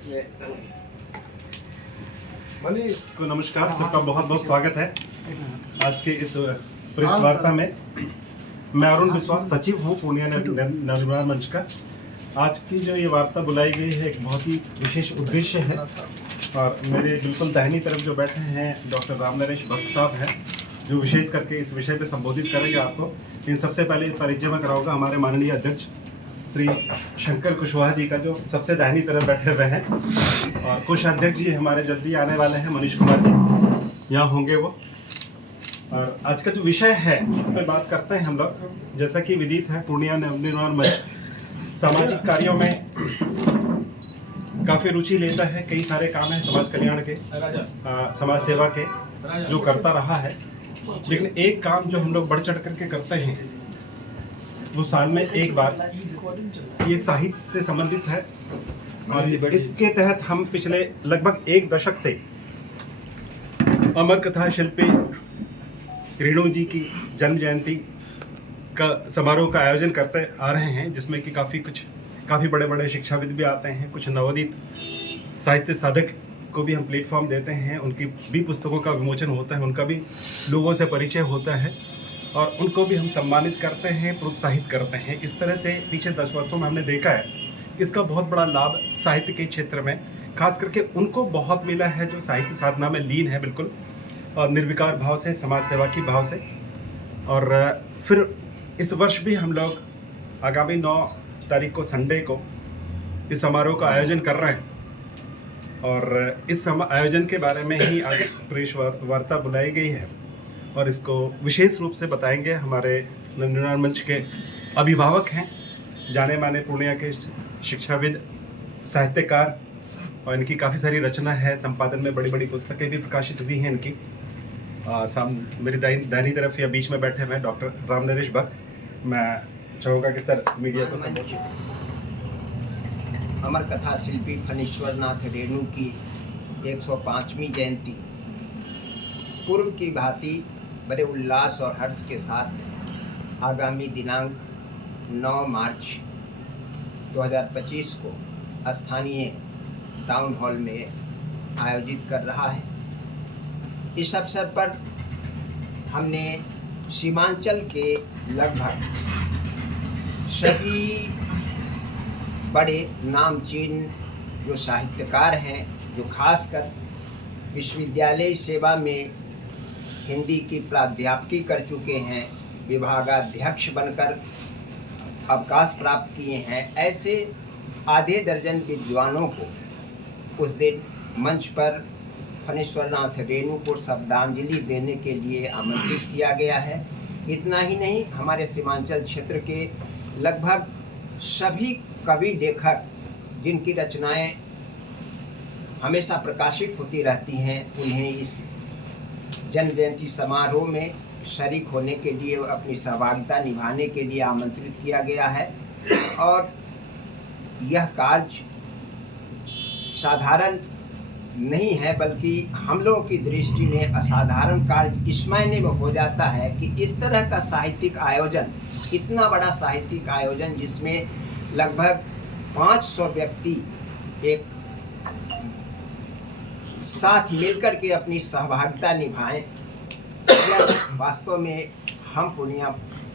को नमस्कार, सबका बहुत बहुत स्वागत है आज के इस प्रेस वार्ता में। मैं अरुण विश्वास, सचिव हूँ पूर्णिया नवनिर्माण मंच का। आज की जो ये वार्ता बुलाई गई है एक बहुत ही विशेष उद्देश्य है और मेरे बिल्कुल दाहिनी तरफ जो बैठे हैं डॉक्टर रामनरेश भट्ट साहब हैं, जो विशेष करके इस विषय पे संबोधित करेंगे आपको। इन सबसे पहले परिचय में कराऊंगा हमारे माननीय अध्यक्ष श्री शंकर कुशवाहा जी का, जो सबसे दाहिनी तरफ बैठे हुए हैं, और कुछ अध्यक्ष जी हमारे जल्दी आने वाले हैं, मनीष कुमार जी यहाँ होंगे वो। और आज का जो विषय है इस पर बात करते हैं हम लोग। जैसा कि विदित है, पूर्णिया नवनिर्माण मंच सामाजिक कार्यों में काफ़ी रुचि लेता है। कई सारे काम हैं समाज कल्याण के, समाज सेवा के, जो करता रहा है। लेकिन एक काम जो हम लोग बढ़ चढ़ करके करते हैं वो साल में एक बार, ये साहित्य से संबंधित है। और इसके तहत हम पिछले लगभग एक दशक से अमर कथा शिल्पी रेणु जी की जन्म जयंती का समारोह का आयोजन करते आ रहे हैं, जिसमें कि काफ़ी बड़े बड़े शिक्षाविद भी आते हैं। कुछ नवोदित साहित्य साधक को भी हम प्लेटफॉर्म देते हैं, उनकी भी पुस्तकों का विमोचन होता है, उनका भी लोगों से परिचय होता है और उनको भी हम सम्मानित करते हैं, प्रोत्साहित करते हैं। इस तरह से पिछले 10 वर्षों में हमने देखा है कि इसका बहुत बड़ा लाभ साहित्य के क्षेत्र में खास करके उनको बहुत मिला है जो साहित्य साधना में लीन है, बिल्कुल और निर्विकार भाव से, समाज सेवा की भाव से। और फिर इस वर्ष भी हम लोग आगामी 9 तारीख को संडे को इस समारोह का आयोजन कर रहे हैं और इस आयोजन के बारे में ही आज प्रेस वार्ता बुलाई गई है। और इसको विशेष रूप से बताएंगे हमारे नवनिर्माण मंच के अभिभावक हैं, जाने माने पूर्णिया के शिक्षाविद, साहित्यकार, और इनकी काफ़ी सारी रचना है, संपादन में बड़ी बड़ी पुस्तकें भी प्रकाशित हुई हैं इनकी। मेरी दाहिनी तरफ या बीच में बैठे हुए हैं डॉक्टर रामनरेश भट्ट। मैं चाहूँगा कि सर मीडिया को संबोधित। अमर कथा शिल्पी फणीश्वर नाथ रेणु की 105वीं जयंती पूर्व की भांति बड़े उल्लास और हर्ष के साथ आगामी दिनांक 9 मार्च 2025 को स्थानीय टाउन हॉल में आयोजित कर रहा है। इस अवसर पर हमने सीमांचल के लगभग सभी बड़े नामचीन जो साहित्यकार हैं, जो खासकर विश्वविद्यालय सेवा में हिंदी की प्राध्यापकी कर चुके हैं, विभागाध्यक्ष बनकर अवकाश प्राप्त किए हैं, ऐसे आधे दर्जन विद्वानों को उस दिन मंच पर फणीश्वर नाथ रेणु को श्रद्धांजलि देने के लिए आमंत्रित किया गया है। इतना ही नहीं, हमारे सीमांचल क्षेत्र के लगभग सभी कवि लेखक जिनकी रचनाएं हमेशा प्रकाशित होती रहती हैं, उन्हें इस जन्म जयंती समारोह में शरीक होने के लिए, अपनी सहभागिता निभाने के लिए आमंत्रित किया गया है। और यह कार्य साधारण नहीं है, बल्कि हम लोगों की दृष्टि में असाधारण कार्य इस मायने में हो जाता है कि इस तरह का साहित्यिक आयोजन, इतना बड़ा साहित्यिक आयोजन जिसमें लगभग 500 व्यक्ति एक साथ मिलकर के अपनी सहभागिता निभाएं, यह वास्तव में हम पूर्णिया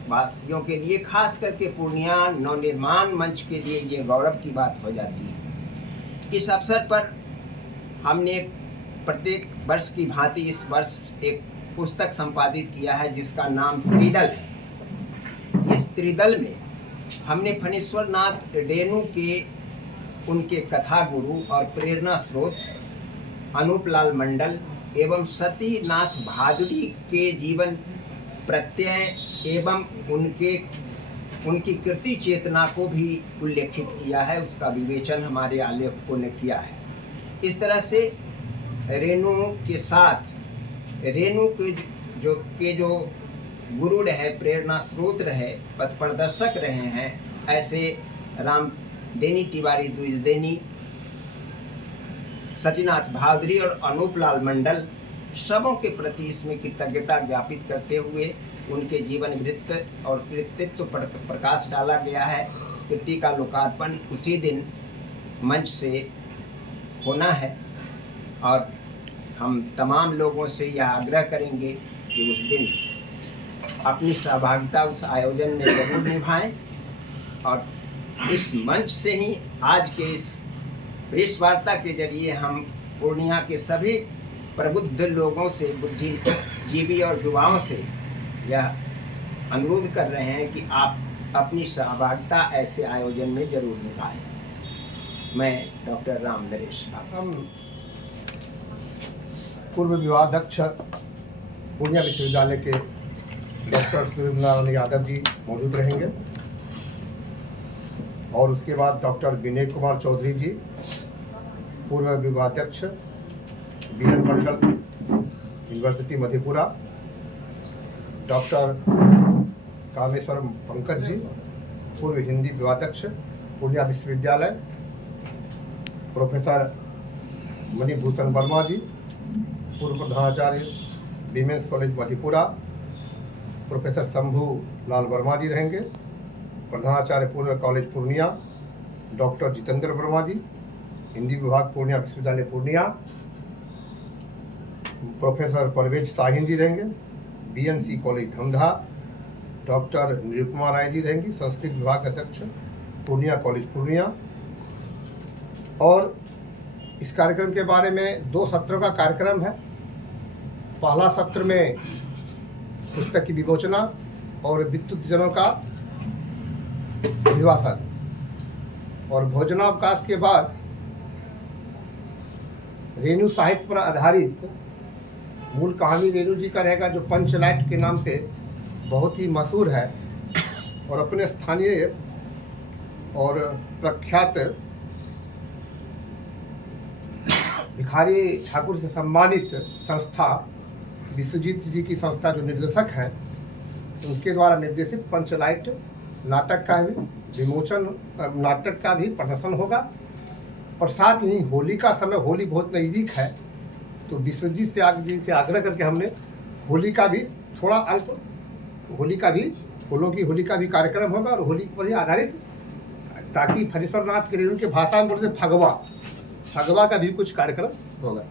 वासियों के लिए, खास करके पूर्णिया नवनिर्माण मंच के लिए ये गौरव की बात हो जाती है। इस अवसर पर हमने प्रत्येक वर्ष की भांति इस वर्ष एक पुस्तक संपादित किया है जिसका नाम त्रिदल है। इस त्रिदल में हमने फणीश्वर नाथ रेणु के, उनके कथा गुरु और प्रेरणा स्रोत अनूपलाल मंडल एवं सतीनाथ भादुड़ी के जीवन प्रत्यय एवं उनकी कृति चेतना को भी उल्लेखित किया है। उसका विवेचन हमारे आलेखकों ने किया है। इस तरह से रेणु के साथ, रेणु के जो गुरु रहे, प्रेरणा स्रोत रहे, पथ प्रदर्शक रहे हैं, ऐसे राम देनी तिवारी द्विजदेनी, सतीनाथ भादुड़ी और अनूपलाल मंडल, सबों के प्रति इसमें कृतज्ञता ज्ञापित करते हुए उनके जीवन वृत्त और कृतित्व पर प्रकाश डाला गया है। कृति का लोकार्पण उसी दिन मंच से होना है। और हम तमाम लोगों से यह आग्रह करेंगे कि उस दिन अपनी सहभागिता उस आयोजन में जरूर निभाएं। और इस मंच से ही आज के इस प्रेस वार्ता के जरिए हम पूर्णिया के सभी प्रबुद्ध लोगों से, बुद्धिजीवी और युवाओं से यह अनुरोध कर रहे हैं कि आप अपनी सहभागिता ऐसे आयोजन में जरूर निभाएं। मैं डॉक्टर राम नरेश हम पूर्व विभागाध्यक्ष पूर्णिया विश्वविद्यालय के डॉक्टर सूर्यनारायण यादव जी मौजूद रहेंगे और उसके बाद डॉक्टर विनय कुमार चौधरी जी, पूर्व विभागाध्यक्ष बीएन मंडल यूनिवर्सिटी मधेपुरा, डॉक्टर कामेश्वर पंकज जी, पूर्व हिंदी विभागाध्यक्ष पूर्णिया विश्वविद्यालय, प्रोफेसर मणिभूषण वर्मा जी, पूर्व प्रधानाचार्य women's college Madhepura, professor Shambhu Lal Verma ji रहेंगे, प्रधानाचार्य पूर्व कॉलेज पूर्णिया डॉक्टर जितेंद्र वर्मा जी, हिंदी विभाग पूर्णिया विश्वविद्यालय पूर्णिया, प्रोफेसर परवेज शाहीन जी रहेंगे, BNC college Dhamdha, doctor Nirupama Rai ji रहेंगी, संस्कृत विभाग अध्यक्ष पूर्णिया कॉलेज पूर्णिया। और इस कार्यक्रम के बारे में 2 सत्रों का कार्यक्रम है। पहला सत्र में पुस्तक की विमोचना और विद्वतजनों का अभिभाषण, और भोजनावकाश के बाद रेणु साहित्य पर आधारित मूल कहानी रेणु जी का रहेगा, जो पंचलाइट के नाम से बहुत ही मशहूर है और अपने स्थानीय और प्रख्यात भिखारी ठाकुर से सम्मानित संस्था विश्वजीत जी की संस्था जो निर्देशक हैं, उनके द्वारा निर्देशित पंचलाइट नाटक का भी विमोचन, नाटक का भी प्रदर्शन होगा। और साथ ही होली का समय, होली बहुत नज़दीक है, तो विश्वजीत से आग्रह करके हमने होली का भी थोड़ा अल्प, होली का भी, फूलों की होली का भी कार्यक्रम होगा और होली पर ही आधारित, ताकि फणीश्वर नाथ के रेणु के भाषा में बोलते फगवा का भी कुछ कार्यक्रम होगा।